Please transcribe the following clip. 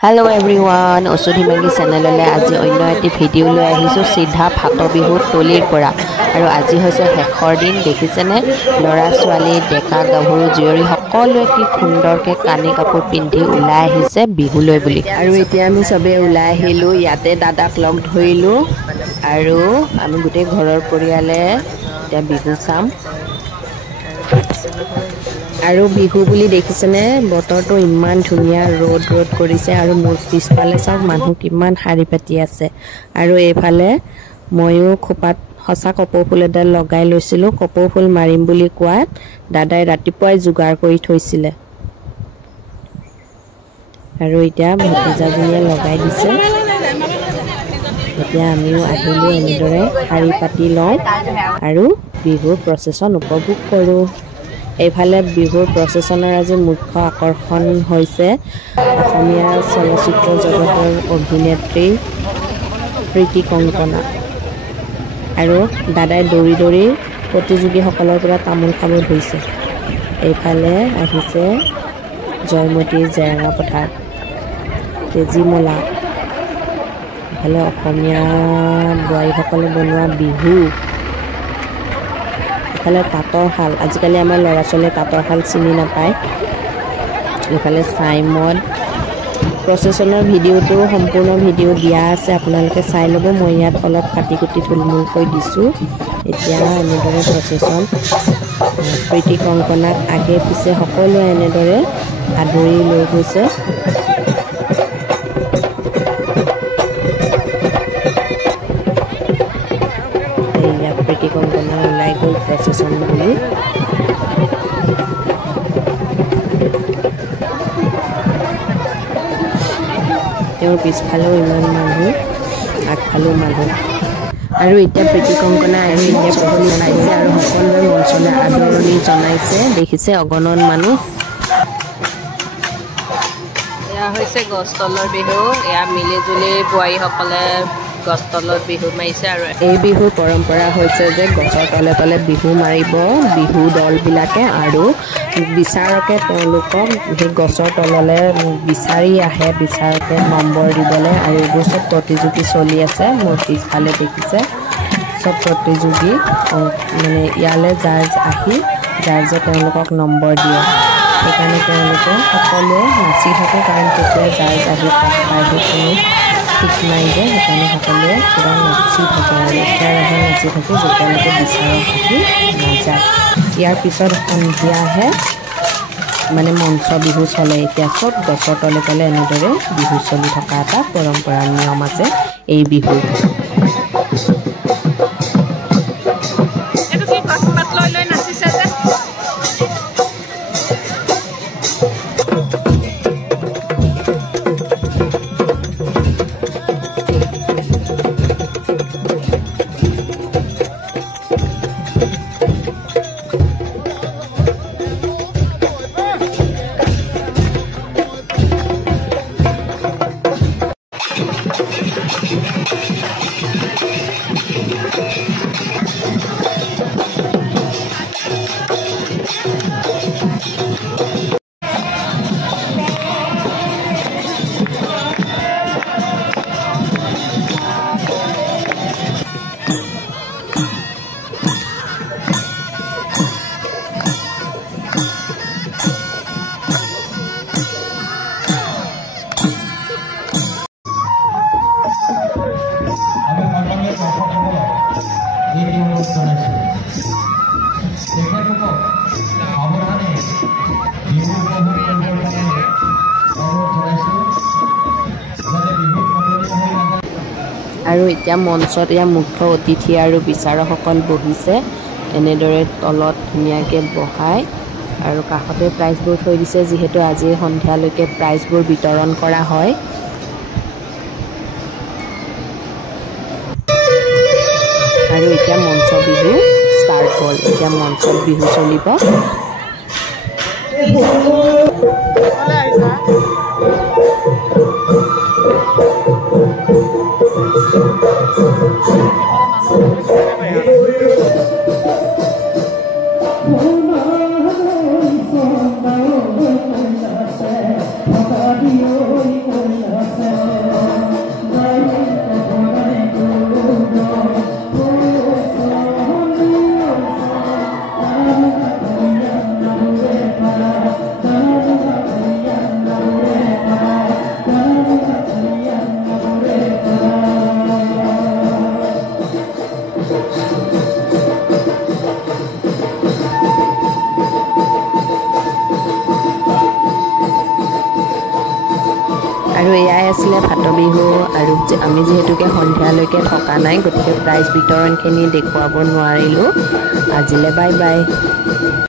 Hello everyone, Osudhi Mangi channel আজি অন্য এটি ভিডিও লৈ আহিছো সিধা ফাট বিহুত টলিৰ পৰা আৰু আজি হৈছে শেষৰ দিন দেখিছেনে লৰা ছোৱালী ডেকা গাভৰু জিয়ৰী সকলোৱে কি সুন্দৰকে কানি কাপোৰ পিন্ধি ওলাই আহিছে বিহুলৈ বুলি আৰু এতিয়া আমি সবে ওলাই আহিলো ইয়াতে দাদাক লগ ধৰিলো আৰু আমি গোটেই ঘৰৰ পৰিয়ালে এতিয়া বিহু চাম আৰু বিহু বুলি দেখিছেনে বতৰটো ইমান ধুনিয়া ৰ'দ কৰিছে আৰু মোৰ পিছফালে চাওক মানুহ কিমান হাৰি পাতি আছে আৰু এইফালে ময়ো খোপাত হসা কপৌ ফুল এডাল লগাই লৈছিলো কপৌ ফুল মাৰিম বুলি কোৱাত দাদাই ৰাতিপুৱাই যোগাৰ কৰি থৈছিলে আৰু এতিয়া ভতিজাজনীয়ে লগাই দিছে এতিয়া আমিও আহিলো এনেদৰে হাৰি পাতি লওঁ আৰু বিহুৰ প্ৰচেছন উপভোগ কৰো এইফালে বিহুৰ প্ৰচেছনৰ আজি মুখ্য আকৰ্ষণ হৈছে অসমীয়া চলচ্চিত্ৰ জগতৰ অভিনেত্ৰী প্ৰীতি কংকনা আৰু দাদাই দৌৰি প্ৰতিযোগীসকলৰ পৰা তামোল খাব ধৰিছে এইফালে আহিছে জয়মতী জেৰেঙা পথাৰ তেজীমলা এইফালে অসমীয়া বোৱাৰীসকলে বনোৱা বিহু এফালে তাঁতৰ শাল আজিকালি আমাৰ ল'ৰা ছোৱালীয়ে তাঁতৰ শাল চিনি নাপায় এফালে সাইমদ প্ৰচেছনৰ ভিডিওটো সম্পূৰ্ণ ভিডিও দিয়া আছে আপোনালোকে চাই ল'ব মই ইয়াত অলপ কাটি কুটি থুলমূল কৰি দিছোঁ এতিয়া এনেদৰে প্ৰচেছন প্ৰীতি কংকনাক আগে পিছে সকলোৱে এনেদৰে আদৰি লৈ গৈছে প্ৰীতি কংকনা ওলাই গ'ল প্ৰচেছন বুলি তেওঁৰ পিছফালেও ইমান মানুহ আগফালেও মানুহ আৰু এতিয়া প্ৰীতি কংকনা আহি এতিয়া প্ৰথমে পাইছে আৰু সকলোৱে মঞ্চলৈ আদৰণি জনাইছে দেখিছে অগণন মানুহ এয়া হৈছে গছতলৰ বিহু এয়া মিলিজুলি বোৱাৰীসকলে গছতলত বিহু মাৰিছে আৰু এই বিহুৰ পৰম্পৰা হৈছে যে গছৰ তলে তলে বিহু মাৰিব বিহু দলবিলাকে আৰু বিচাৰকে তেওঁলোকক সেই গছৰ তললৈ বিচাৰি আহে বিচাৰকে নম্বৰ দিবলৈ আৰু এইবোৰ চব প্ৰতিযোগী চলি আছে মোৰ পিছফালে দেখিছে চব প্ৰতিযোগী মানে ইয়ালৈ জাৰ্জ আহি জাৰ্জে তেওঁলোকক নম্বৰ দিয়ে সেইকাৰণে তেওঁলোকে সকলোৱে নাচি থাকে কাৰণ তেতিয়া জাৰ্জ আহি পাই কোনো ঠিক নাই যে সেইকাৰণে সকলোৱে পুৰা নাচি থাকে আৰু এতিয়া আহে নাচি থাকে যেতিয়ালৈকে বিচাৰক আহি নাযায় ইয়াৰ পিছত সন্ধিয়াহে মানে মঞ্চ বিহু চলে এতিয়া চব গছৰ তলে তলে এনেদৰে বিহু চলি থকা এটা পৰম্পৰা নিয়ম আছে এই বিহুৰ আৰু এতিয়া মঞ্চত ইয়াৰ মুখ্য অতিথি আৰু বিচাৰকসকল বহিছে এনেদৰে তলত ধুনীয়াকৈ বহাই আৰু কাষতে প্ৰাইজবোৰ থৈ দিছে যিহেতু আজি সন্ধিয়ালৈকে প্ৰাইজবোৰ বিতৰণ কৰা হয় আৰু এতিয়া মঞ্চ বিহু ষ্টাৰ্ট হ'ল এতিয়া মঞ্চত বিহু চলিব আৰু এয়াই আছিলে ফাট বিহু আৰু আমি যিহেতুকে সন্ধিয়ালৈকে থকা নাই গতিকে প্ৰাইজ বিতৰণখিনি দেখুৱাব নোৱাৰিলোঁ আজিলৈ বাই বাই